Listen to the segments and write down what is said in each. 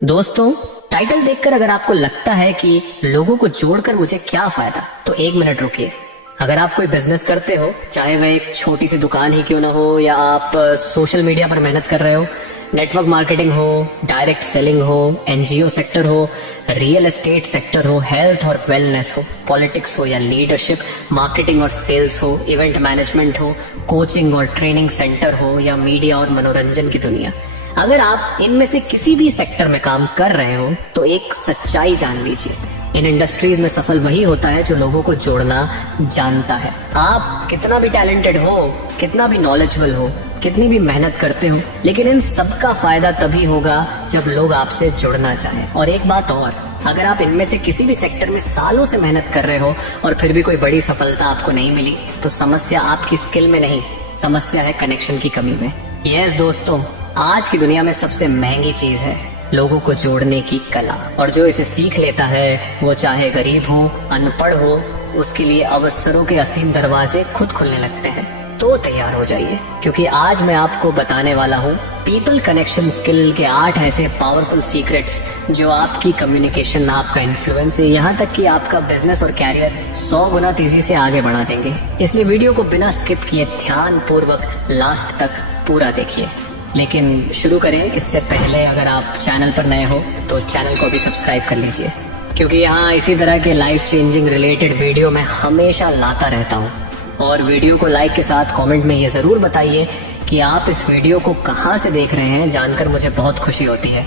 दोस्तों, टाइटल देखकर अगर आपको लगता है कि लोगों को जोड़कर मुझे क्या फायदा, तो एक मिनट रुकिए। अगर आप कोई बिजनेस करते हो, चाहे वह एक छोटी सी दुकान ही क्यों ना हो, या आप सोशल मीडिया पर मेहनत कर रहे हो, नेटवर्क मार्केटिंग हो, डायरेक्ट सेलिंग हो, एनजीओ सेक्टर हो, रियल एस्टेट सेक्टर हो, हेल्थ और वेलनेस हो, पॉलिटिक्स हो या लीडरशिप, मार्केटिंग और सेल्स हो, इवेंट मैनेजमेंट हो, कोचिंग और ट्रेनिंग सेंटर हो, या मीडिया और मनोरंजन की दुनिया, अगर आप इनमें से किसी भी सेक्टर में काम कर रहे हो तो एक सच्चाई जान लीजिए, इन इंडस्ट्रीज में सफल वही होता है जो लोगों को जोड़ना जानता है। आप कितना भी टैलेंटेड हो, कितना भी नॉलेजेबल हो, कितनी भी मेहनत करते हो, लेकिन इन सबका फायदा तभी होगा जब लोग आपसे जुड़ना चाहें। और एक बात और, अगर आप इनमें से किसी भी सेक्टर में सालों से मेहनत कर रहे हो और फिर भी कोई बड़ी सफलता आपको नहीं मिली, तो समस्या आपकी स्किल में नहीं, समस्या है कनेक्शन की कमी में। यस दोस्तों, आज की दुनिया में सबसे महंगी चीज है लोगों को जोड़ने की कला, और जो इसे सीख लेता है वो चाहे गरीब हो, अनपढ़ हो, उसके लिए अवसरों के असीम दरवाजे खुद खुलने लगते हैं। तो तैयार हो जाइए, क्योंकि आज मैं आपको बताने वाला हूँ पीपल कनेक्शन स्किल के 8 ऐसे पावरफुल सीक्रेट्स जो आपकी कम्युनिकेशन, आपका इन्फ्लुएंस, यहाँ तक कि आपका बिजनेस और कैरियर 100 गुना तेजी से आगे बढ़ा देंगे। इसलिए वीडियो को बिना स्किप किए ध्यान पूर्वक लास्ट तक पूरा देखिए। लेकिन शुरू करें इससे पहले अगर आप चैनल पर नए हो तो चैनल को भी सब्सक्राइब कर लीजिए, क्योंकि यहाँ इसी तरह के लाइफ चेंजिंग रिलेटेड वीडियो मैं हमेशा लाता रहता हूँ। और वीडियो को लाइक के साथ कमेंट में ये ज़रूर बताइए कि आप इस वीडियो को कहाँ से देख रहे हैं, जानकर मुझे बहुत खुशी होती है।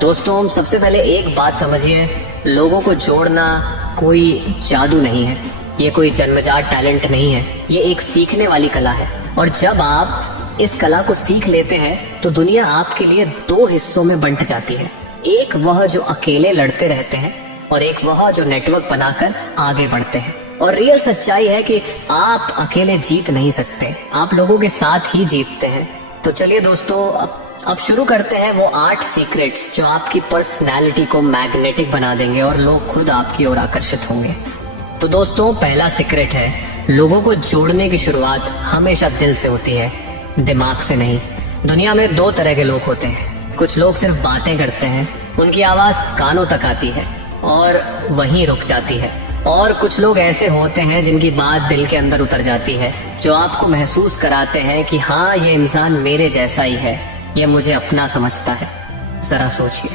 दोस्तों, सबसे पहले एक बात समझिए, लोगों को जोड़ना कोई जादू नहीं है, ये कोई जन्मजात टैलेंट नहीं है, ये एक सीखने वाली कला है। और जब आप इस कला को सीख लेते हैं तो दुनिया आपके लिए 2 हिस्सों में बंट जाती है, एक वह जो अकेले लड़ते रहते हैं और एक वह जो नेटवर्क बनाकर आगे बढ़ते हैं। और रियल सच्चाई है कि आप अकेले जीत नहीं सकते, आप लोगों के साथ ही जीतते हैं। तो चलिए दोस्तों, अब शुरू करते हैं वो 8 सीक्रेट्स जो आपकी पर्सनैलिटी को मैग्नेटिक बना देंगे और लोग खुद आपकी ओर आकर्षित होंगे। तो दोस्तों, पहला सीक्रेट है, लोगों को जोड़ने की शुरुआत हमेशा दिल से होती है, दिमाग से नहीं। दुनिया में 2 तरह के लोग होते हैं, कुछ लोग सिर्फ बातें करते हैं, उनकी आवाज कानों तक आती है और वहीं रुक जाती है, और कुछ लोग ऐसे होते हैं जिनकी बात दिल के अंदर उतर जाती है, जो आपको महसूस कराते हैं कि हाँ, ये इंसान मेरे जैसा ही है, ये मुझे अपना समझता है। जरा सोचिए,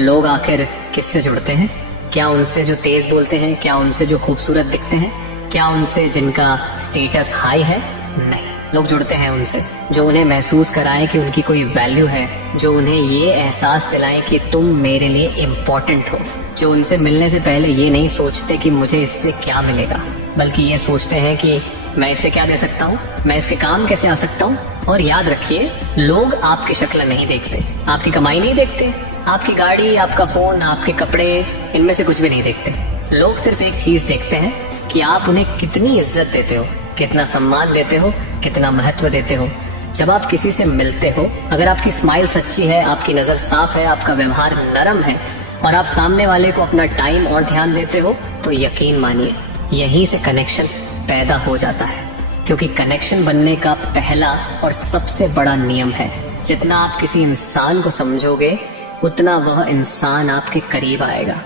लोग आखिर किससे जुड़ते हैं? क्या उनसे जो तेज बोलते हैं? क्या उनसे जो खूबसूरत दिखते हैं? क्या उनसे जिनका स्टेटस हाई है? नहीं, लोग जुड़ते हैं उनसे जो उन्हें महसूस कराएं कि उनकी कोई वैल्यू है, जो उन्हें ये एहसास दिलाएं कि तुम मेरे लिए इम्पोर्टेंट हो, जो उनसे मिलने से पहले ये नहीं सोचते कि मुझे इससे क्या मिलेगा, बल्कि ये सोचते हैं कि मैं इससे क्या दे सकता हूँ, मैं इसके काम कैसे आ सकता हूँ। और याद रखिए, लोग आपकी शक्ल नहीं देखते, आपकी कमाई नहीं देखते, आपकी गाड़ी, आपका फोन, आपके कपड़े, इनमें से कुछ भी नहीं देखते। लोग सिर्फ एक चीज देखते हैं कि आप उन्हें कितनी इज्जत देते हो, कितना सम्मान देते हो, कितना महत्व देते हो। जब आप किसी से मिलते हो, अगर आपकी स्माइल सच्ची है, आपकी नजर साफ है, आपका व्यवहार नरम है और आप सामने वाले को अपना टाइम और ध्यान देते हो, तो यकीन मानिए यहीं से कनेक्शन पैदा हो जाता है। क्योंकि कनेक्शन बनने का पहला और सबसे बड़ा नियम है, जितना आप किसी इंसान को समझोगे उतना वह इंसान आपके करीब आएगा।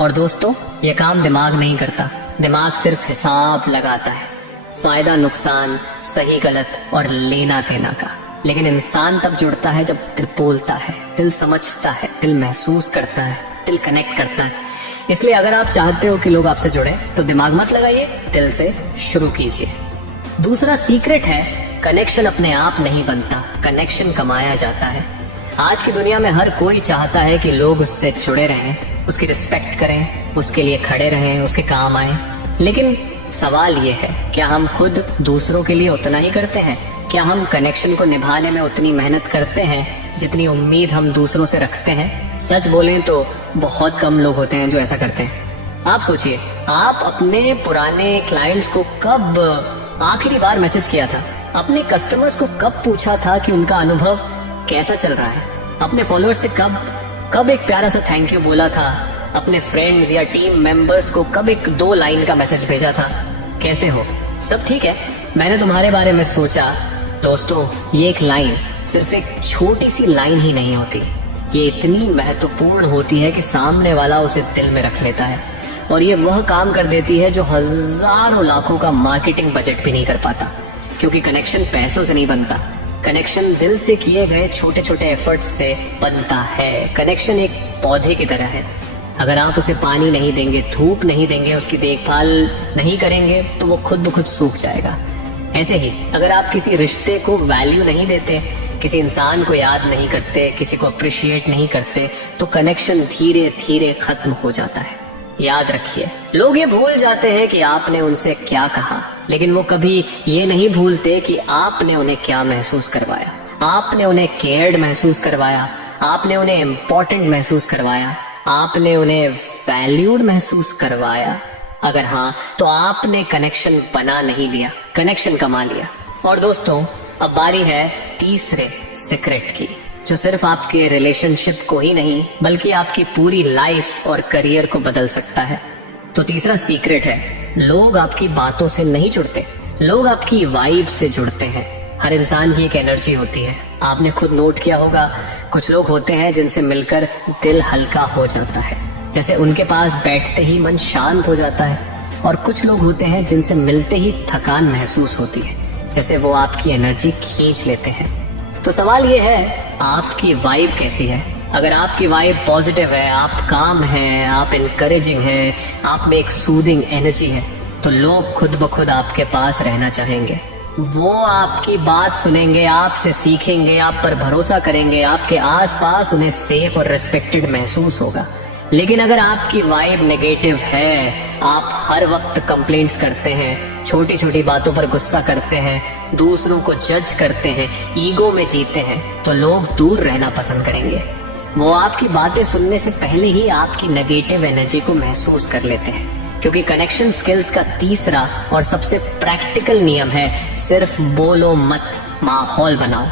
और दोस्तों, यह काम दिमाग नहीं करता, दिमाग सिर्फ हिसाब लगाता है, फायदा नुकसान, सही गलत और लेना देना का। लेकिन इंसान तब जुड़ता है जब दिल बोलता है, दिल समझता है, दिल महसूस करता है, दिल कनेक्ट करता है। इसलिए अगर आप चाहते हो कि लोग आपसे जुड़े तो दिमाग मत लगाइए, दिल से शुरू कीजिए। दूसरा सीक्रेट है, कनेक्शन अपने आप नहीं बनता, कनेक्शन कमाया जाता है। आज की दुनिया में हर कोई चाहता है कि लोग उससे जुड़े रहें, उसकी रिस्पेक्ट करें, उसके लिए खड़े रहें, उसके काम आए। लेकिन सवाल ये है, क्या हम खुद दूसरों के लिए उतना ही करते हैं? क्या हम कनेक्शन को निभाने में उतनी मेहनत करते हैं जितनी उम्मीद हम दूसरों से रखते हैं? सच बोलें तो बहुत कम लोग होते हैं जो ऐसा करते हैं। आप सोचिए, आप अपने पुराने क्लाइंट्स को कब आखिरी बार मैसेज किया था? अपने कस्टमर्स को कब पूछा था कि उनका अनुभव कैसा चल रहा है? अपने फॉलोअर्स से कब एक प्यारा सा थैंक यू बोला था? अपने फ्रेंड्स या टीम मेंबर्स को कब एक 2 लाइन का मैसेज भेजा था? कैसे हो? सब ठीक है, मैंने तुम्हारे बारे में सोचा। दोस्तों, ये एक लाइन सिर्फ एक छोटी सी लाइन ही नहीं होती, ये इतनी महत्वपूर्ण होती है कि सामने वाला उसे दिल में रख लेता है, और ये वह काम कर देती है जो हजारों लाखों का मार्केटिंग बजट भी नहीं कर पाता। क्योंकि कनेक्शन पैसों से नहीं बनता, कनेक्शन दिल से किए गए छोटे छोटे एफर्ट्स से बनता है। कनेक्शन एक पौधे की तरह है, अगर आप उसे पानी नहीं देंगे, धूप नहीं देंगे, उसकी देखभाल नहीं करेंगे तो वो खुद ब खुद सूख जाएगा। ऐसे ही अगर आप किसी रिश्ते को वैल्यू नहीं देते, किसी इंसान को याद नहीं करते, किसी को अप्रिशिएट नहीं करते, तो कनेक्शन धीरे धीरे खत्म हो जाता है। याद रखिए, लोग ये भूल जाते हैं कि आपने उनसे क्या कहा, लेकिन वो कभी ये नहीं भूलते कि आपने उन्हें क्या महसूस करवाया। आपने उन्हें केयर्ड महसूस करवाया, आपने उन्हें इम्पोर्टेंट महसूस करवाया, आपने उन्हें वैल्यूड महसूस करवाया। अगर हाँ, तो आपने कनेक्शन बना नहीं लिया, कनेक्शन कमा लिया। और दोस्तों, अब बारी है तीसरे सीक्रेट की, जो सिर्फ आपके रिलेशनशिप को ही नहीं बल्कि आपकी पूरी लाइफ और करियर को बदल सकता है। तो तीसरा सीक्रेट है, लोग आपकी बातों से नहीं जुड़ते, लोग आपकी वाइब से जुड़ते हैं। हर इंसान की एक एनर्जी होती है, आपने खुद नोट किया होगा। कुछ लोग होते हैं जिनसे मिलकर दिल हल्का हो जाता है, जैसे उनके पास बैठते ही मन शांत हो जाता है। और कुछ लोग होते हैं जिनसे मिलते ही थकान महसूस होती है, जैसे वो आपकी एनर्जी खींच लेते हैं। तो सवाल ये है, आपकी वाइब कैसी है? अगर आपकी वाइब पॉजिटिव है, आप काम हैं, आप इनकरेजिंग हैं, आप में एक सूदिंग एनर्जी है, तो लोग खुद ब खुद आपके पास रहना चाहेंगे। वो आपकी बात सुनेंगे, आपसे सीखेंगे, आप पर भरोसा करेंगे, आपके आसपास उन्हें सेफ और रिस्पेक्टेड महसूस होगा। लेकिन अगर आपकी वाइब नेगेटिव है, आप हर वक्त कंप्लेंट्स करते हैं, छोटी छोटी बातों पर गुस्सा करते हैं, दूसरों को जज करते हैं, ईगो में जीते हैं, तो लोग दूर रहना पसंद करेंगे। वो आपकी बातें सुनने से पहले ही आपकी नेगेटिव एनर्जी को महसूस कर लेते हैं। क्योंकि कनेक्शन स्किल्स का तीसरा और सबसे प्रैक्टिकल नियम है, सिर्फ बोलो मत, माहौल बनाओ।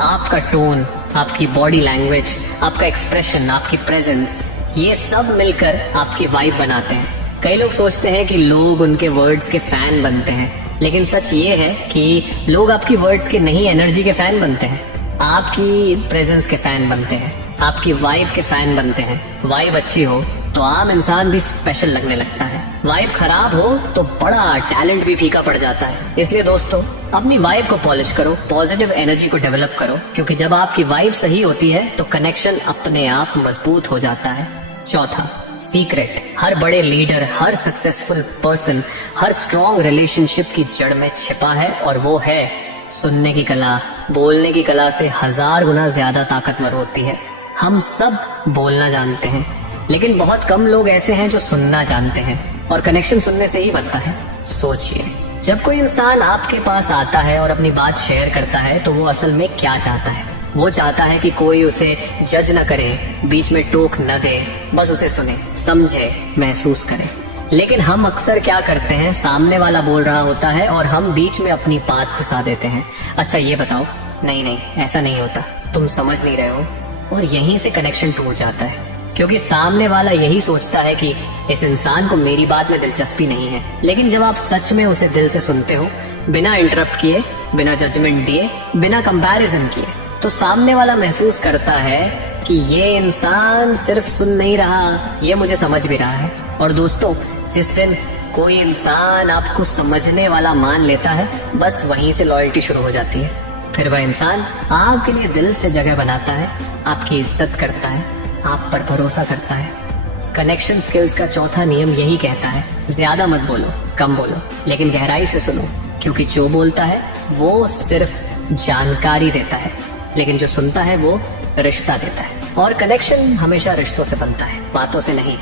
आपका टोन, आपकी बॉडी लैंग्वेज, आपका एक्सप्रेशन, आपकी प्रेजेंस, ये सब मिलकर आपकी वाइब बनाते हैं। कई लोग सोचते हैं कि लोग उनके वर्ड्स के फैन बनते हैं, लेकिन सच ये है कि लोग आपकी वर्ड्स के नहीं, एनर्जी के फैन बनते हैं, आपकी प्रेजेंस के फैन बनते हैं, आपकी वाइब के फैन बनते हैं। वाइब अच्छी हो तो आम इंसान भी स्पेशल लगने लगता है, वाइब खराब हो तो बड़ा टैलेंट भी फीका पड़ जाता है। इसलिए दोस्तों, अपनी वाइब को पॉलिश करो, पॉजिटिव एनर्जी को डेवलप करो, क्योंकि जब आपकी वाइब सही होती है तो कनेक्शन अपने आप मजबूत हो जाता है। चौथा सीक्रेट, हर बड़े लीडर, हर सक्सेसफुल पर्सन, हर स्ट्रॉन्ग रिलेशनशिप की जड़ में छिपा है, और वो है सुनने की कला। बोलने की कला से 1000 गुना ज्यादा ताकतवर होती है। हम सब बोलना जानते हैं, लेकिन बहुत कम लोग ऐसे हैं जो सुनना जानते हैं, और कनेक्शन सुनने से ही बनता है। सोचिए, जब कोई इंसान आपके पास आता है और अपनी बात शेयर करता है, तो वो असल में क्या चाहता है? वो चाहता है कि कोई उसे जज न करे, बीच में टोक न दे, बस उसे सुने, समझे, महसूस करे। लेकिन हम अक्सर क्या करते हैं, सामने वाला बोल रहा होता है और हम बीच में अपनी बात घुसा देते हैं। अच्छा ये बताओ, नहीं नहीं ऐसा नहीं होता, तुम समझ नहीं रहे हो, और यहीं से कनेक्शन टूट जाता है। क्योंकि सामने वाला यही सोचता है कि इस इंसान को मेरी बात में दिलचस्पी नहीं है। लेकिन जब आप सच में उसे दिल से सुनते हो, बिना इंटरप्ट किए, बिना जजमेंट दिए, बिना कंपैरिजन किए, तो सामने वाला महसूस करता है कि ये इंसान सिर्फ सुन नहीं रहा, ये मुझे समझ भी रहा है। और दोस्तों, जिस दिन कोई इंसान आपको समझने वाला मान लेता है, बस वहीं से लॉयल्टी शुरू हो जाती है। फिर वह इंसान आपके लिए दिल से जगह बनाता है, आपकी इज्जत करता है, आप पर भरोसा करता है। कनेक्शन स्किल्स का चौथा नियम यही कहता है, ज्यादा मत बोलो, कम बोलो, लेकिन गहराई से सुनो, क्योंकि जो बोलता है वो सिर्फ जानकारी देता है, लेकिन जो सुनता है वो रिश्ता देता है। और कनेक्शन हमेशा रिश्तों से बनता है, बातों से नहीं।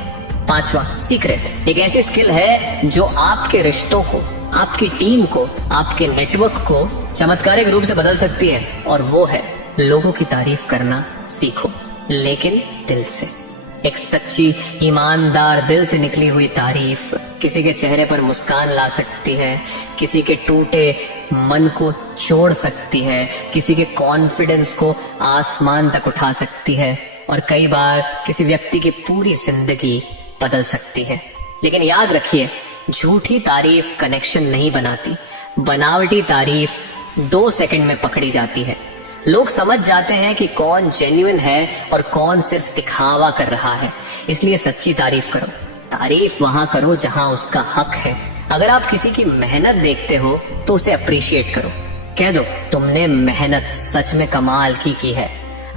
पांचवा सीक्रेट, एक ऐसी स्किल है जो आपके रिश्तों को, आपकी टीम को, आपके नेटवर्क को चमत्कारिक रूप से बदल सकती है, और वो है लोगों की तारीफ करना सीखो, लेकिन दिल से। एक सच्ची, ईमानदार, दिल से निकली हुई तारीफ किसी के चेहरे पर मुस्कान ला सकती है, किसी के टूटे मन को जोड़ सकती है, किसी के कॉन्फिडेंस को आसमान तक उठा सकती है, और कई बार किसी व्यक्ति की पूरी जिंदगी बदल सकती है। लेकिन याद रखिए, झूठी तारीफ कनेक्शन नहीं बनाती, बनावटी तारीफ 2 सेकंड में पकड़ी जाती है। लोग समझ जाते हैं कि कौन जेन्युइन है और कौन सिर्फ दिखावा कर रहा है। इसलिए सच्ची तारीफ करो। तारीफ वहां करो जहां उसका हक है। अगर आप किसी की मेहनत देखते हो तो उसे अप्रिशिएट करो। कह दो तुमने मेहनत सच में कमाल की है।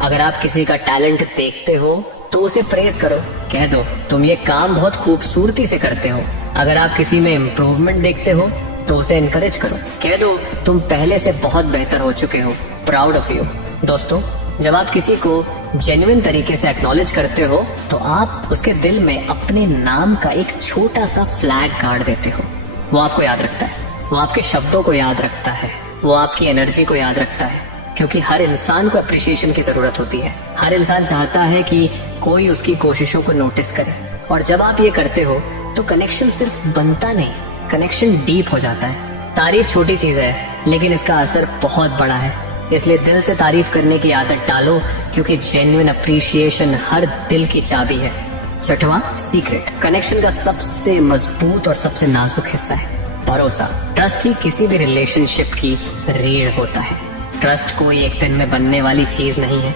अगर आप किसी का टैलेंट देखते हो तो उसे प्रेज करो। कह दो तुम ये काम बहुत खूबसूरती से करते हो। अगर आप किसी में इम्प्रूवमेंट देखते हो तो उसे इनकरेज करो। कह दो तुम पहले से बहुत बेहतर हो चुके हो, प्राउड ऑफ यू। दोस्तों, जब आप किसी को जेन्युइन तरीके से एक्नॉलेज करते हो तो आप उसके दिल में अपने नाम का एक छोटा सा फ्लैग गाड़ देते हो। वो आपको याद रखता है, वो आपके शब्दों को याद रखता है, वो आपकी एनर्जी को याद रखता है। क्योंकि हर इंसान को अप्रिशिएशन की जरूरत होती है। हर इंसान चाहता है कि कोई उसकी कोशिशों को नोटिस करे। और जब आप ये करते हो तो कनेक्शन सिर्फ बनता नहीं, कनेक्शन डीप हो जाता है। तारीफ छोटी चीज है लेकिन इसका असर बहुत बड़ा है। इसलिए दिल से तारीफ करने की आदत डालो, क्योंकि जेन्युइन अप्रिशिएशन हर दिल की चाबी है। छठवां सीक्रेट, कनेक्शन का सबसे मजबूत और सबसे नाजुक हिस्सा है भरोसा। ट्रस्ट ही किसी भी रिलेशनशिप की रीढ़ होता है। ट्रस्ट कोई एक दिन में बनने वाली चीज नहीं है।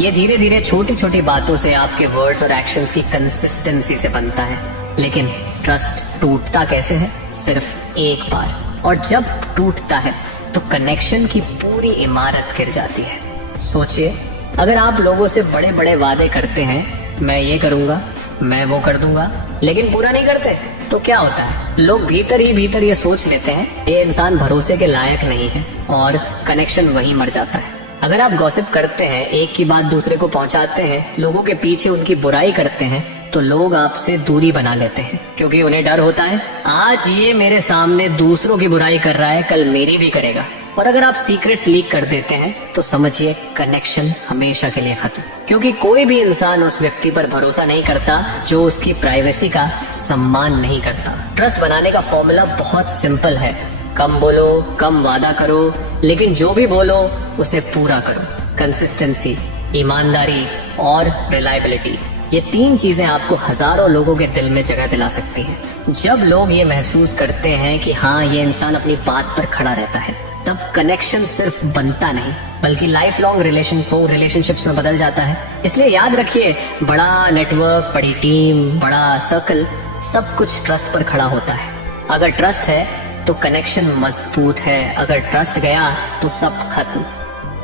ये धीरे धीरे छोटी छोटी बातों से, आपके वर्ड्स और एक्शंस की कंसिस्टेंसी से बनता है। लेकिन ट्रस्ट टूटता कैसे है? सिर्फ एक बार। और जब टूटता है तो कनेक्शन की पूरी इमारत गिर जाती है। सोचिए, अगर आप लोगों से बड़े बड़े वादे करते हैं, मैं ये करूंगा, मैं वो कर दूंगा, लेकिन पूरा नहीं करते, तो क्या होता है? लोग भीतर ही भीतर ये सोच लेते हैं ये इंसान भरोसे के लायक नहीं है, और कनेक्शन वहीं मर जाता है। अगर आप गॉसिप करते हैं, एक की बात दूसरे को पहुंचाते हैं, लोगों के पीछे उनकी बुराई करते हैं, तो लोग आपसे दूरी बना लेते हैं। क्योंकि उन्हें डर होता है, आज ये मेरे सामने दूसरों की बुराई कर रहा है, कल मेरी भी करेगा। और अगर आप सीक्रेट्स लीक कर देते हैं तो समझिए कनेक्शन हमेशा के लिए खत्म। क्योंकि कोई भी इंसान उस व्यक्ति पर भरोसा नहीं करता जो उसकी प्राइवेसी का सम्मान नहीं करता। ट्रस्ट बनाने का फॉर्मूला बहुत सिंपल है। कम बोलो, कम वादा करो, लेकिन जो भी बोलो उसे पूरा करो। कंसिस्टेंसी, ईमानदारी और रिलायबिलिटी, ये 3 चीजें आपको हजारों लोगों के दिल में जगह दिला सकती हैं। जब लोग ये महसूस करते हैं कि हाँ, ये इंसान अपनी बात पर खड़ा रहता है, तब कनेक्शन सिर्फ बनता नहीं बल्कि लाइफ लॉन्ग रिलेशनशिप्स में बदल जाता है। इसलिए याद रखिए, बड़ा नेटवर्क, बड़ी टीम, बड़ा सर्कल, सब कुछ ट्रस्ट पर खड़ा होता है। अगर ट्रस्ट है तो कनेक्शन मजबूत है, अगर ट्रस्ट गया तो सब खत्म।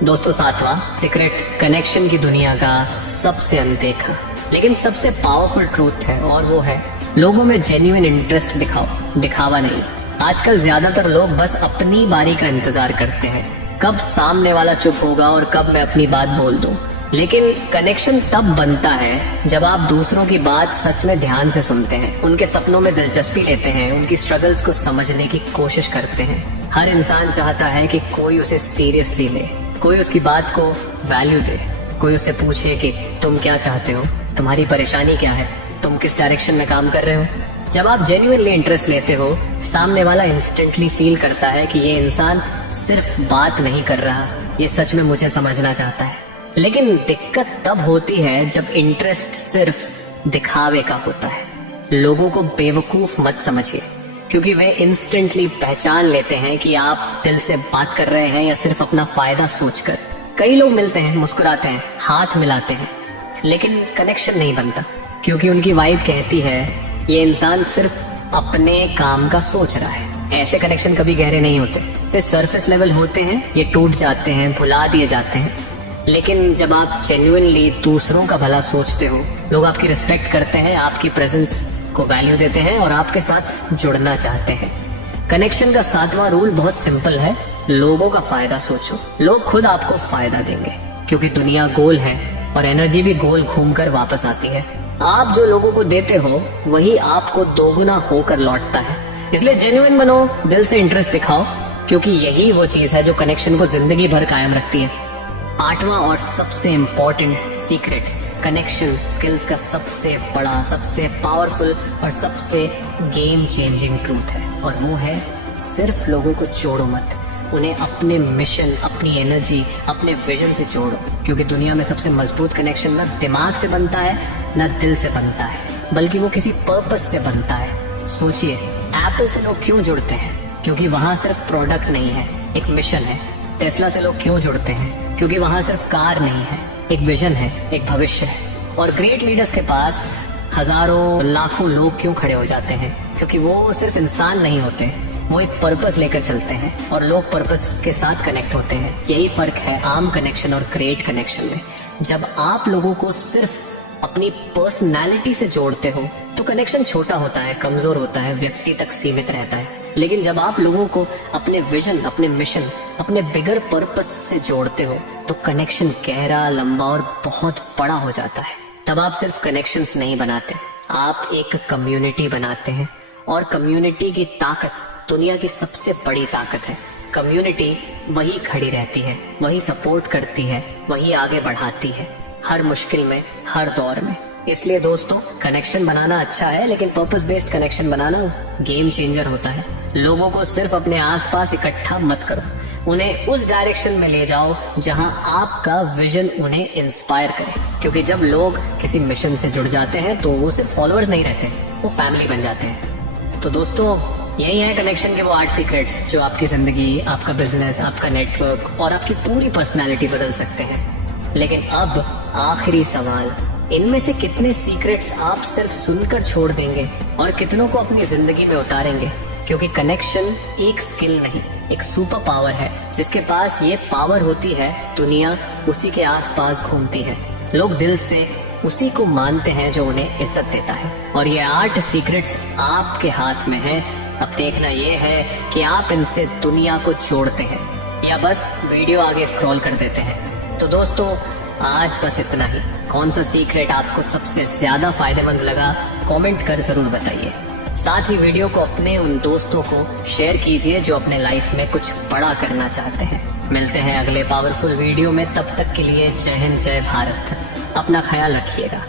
दोस्तों, 7वां सीक्रेट, कनेक्शन की दुनिया का सबसे अनदेखा लेकिन सबसे पावरफुल ट्रूथ है, और वो है लोगों में जेन्युइन इंटरेस्ट दिखाओ, दिखावा नहीं। आजकल ज्यादातर लोग बस अपनी बारी का इंतजार करते हैं, कब सामने वाला चुप होगा और कब मैं अपनी बात बोल दूं। लेकिन कनेक्शन तब बनता है जब आप दूसरों की बात सच में ध्यान से सुनते हैं, उनके सपनों में दिलचस्पी लेते हैं, उनकी स्ट्रगल्स को समझने की कोशिश करते हैं। हर इंसान चाहता है कि कोई उसे सीरियसली ले, कोई उसकी बात को वैल्यू दे, कोई उससे पूछे कि तुम क्या चाहते हो, तुम्हारी परेशानी क्या है, तुम किस डायरेक्शन में काम कर रहे हो। जब आप जेन्युइनली इंटरेस्ट लेते हो, सामने वाला इंस्टेंटली फील करता है कि ये इंसान सिर्फ बात नहीं कर रहा, ये सच में मुझे समझना चाहता है। लेकिन दिक्कत तब होती है जब इंटरेस्ट सिर्फ दिखावे का होता है। लोगों को बेवकूफ मत समझिए, क्योंकि वे इंस्टेंटली पहचान लेते हैं कि आप दिल से बात कर रहे हैं या सिर्फ अपना फायदा सोचकर। कई लोग मिलते हैं, मुस्कुराते हैं, हाथ मिलाते हैं, लेकिन कनेक्शन नहीं बनता, क्योंकि उनकी वाइब कहती है ये इंसान सिर्फ अपने काम का सोच रहा है। ऐसे कनेक्शन कभी गहरे नहीं होते, फिर सरफेस लेवल होते हैं, ये टूट जाते हैं, भुला दिए जाते हैं। लेकिन जब आप जेन्युइनली दूसरों का भला सोचते हो, लोग आपकी रिस्पेक्ट करते हैं, आपकी प्रेजेंस को वैल्यू देते हैं और आपके साथ जुड़ना चाहते हैं। कनेक्शन का 7वां रूल बहुत सिंपल है, लोगों का फायदा सोचो। लोग खुद आपको फायदा देंगे, क्योंकि दुनिया गोल है और एनर्जी भी गोल घूमकर वापस आती है। आप जो लोगों को देते हो वही आपको दोगुना होकर लौटता है। इसलिए जेन्युइन बनो, दिल से इंटरेस्ट दिखाओ, क्योंकि यही वो चीज है जो कनेक्शन को जिंदगी भर कायम रखती है। 8वां और सबसे इम्पोर्टेंट सीक्रेट, कनेक्शन स्किल्स का सबसे बड़ा, सबसे पावरफुल और सबसे गेम चेंजिंग ट्रूथ है, और वो है सिर्फ लोगों को जोड़ो मत, उन्हें अपने मिशन, अपनी एनर्जी, अपने विजन से जोड़ो। क्योंकि दुनिया में सबसे मजबूत कनेक्शन ना दिमाग से बनता है, ना दिल से बनता है, बल्कि वो किसी पर्पस से बनता है। सोचिए, एप्पल से लोग क्यों जुड़ते हैं? क्योंकि वहां सिर्फ प्रोडक्ट नहीं है, एक मिशन है। टेस्ला से लोग क्यों जुड़ते हैं? क्योंकि वहां सिर्फ कार नहीं है, एक विजन है, एक भविष्य है। और ग्रेट लीडर्स के पास हजारों लाखों लोग क्यों खड़े हो जाते हैं? क्योंकि वो सिर्फ इंसान नहीं होते, वो एक पर्पस लेकर चलते हैं और लोग पर्पस के साथ कनेक्ट होते हैं। यही फर्क है आम कनेक्शन और ग्रेट कनेक्शन में। जब आप लोगों को सिर्फ अपनी पर्सनालिटी से जोड़ते हो तो कनेक्शन छोटा होता है, कमजोर होता है, व्यक्ति तक सीमित रहता है। लेकिन जब आप लोगों को अपने विजन, अपने मिशन, अपने बिगर पर्पस से जोड़ते हो तो कनेक्शन गहरा, लंबा और बहुत बड़ा हो जाता है। तब आप सिर्फ कनेक्शंस नहीं बनाते, आप एक कम्युनिटी बनाते हैं। और कम्युनिटी की ताकत दुनिया की सबसे बड़ी ताकत है। कम्युनिटी वही खड़ी रहती है, वही सपोर्ट करती है, वही आगे बढ़ाती है, हर मुश्किल में, हर दौर में। इसलिए दोस्तों, कनेक्शन बनाना अच्छा है, लेकिन पर्पस बेस्ड कनेक्शन बनाना गेम चेंजर होता है। लोगों को सिर्फ अपने आसपास इकट्ठा मत करो, उन्हें उस डायरेक्शन में ले जाओ जहां आपका विजन उन्हें इंस्पायर करे। क्योंकि जब लोग किसी मिशन से जुड़ जाते हैं तो वो सिर्फ फॉलोअर्स नहीं रहते, वो फैमिली बन जाते हैं। तो दोस्तों, यही है कनेक्शन के वो 8 सीक्रेट्स जो आपकी जिंदगी, आपका बिजनेस, आपका नेटवर्क और आपकी पूरी पर्सनालिटी बदल सकते हैं। लेकिन अब आखिरी सवाल, इनमें से कितने सीक्रेट्स आप सिर्फ सुनकर छोड़ देंगे और कितनों को अपनी जिंदगी में उतारेंगे? क्योंकि कनेक्शन एक स्किल नहीं, एक सुपर पावर है। जिसके पास ये पावर होती है, दुनिया उसी के आसपास घूमती है। लोग दिल से उसी को मानते हैं जो उन्हें इज्जत देता है। और ये 8 सीक्रेट्स आपके हाथ में हैं। अब देखना ये है कि आप इनसे दुनिया को जोड़ते हैं या बस वीडियो आगे स्क्रॉल कर देते हैं। तो दोस्तों, आज बस इतना ही। कौन सा सीक्रेट आपको सबसे ज्यादा फायदेमंद लगा, कमेंट कर जरूर बताइए। साथ ही वीडियो को अपने उन दोस्तों को शेयर कीजिए जो अपने लाइफ में कुछ बड़ा करना चाहते हैं। मिलते हैं अगले पावरफुल वीडियो में, तब तक के लिए जय हिंद, जय भारत। अपना ख्याल रखिएगा।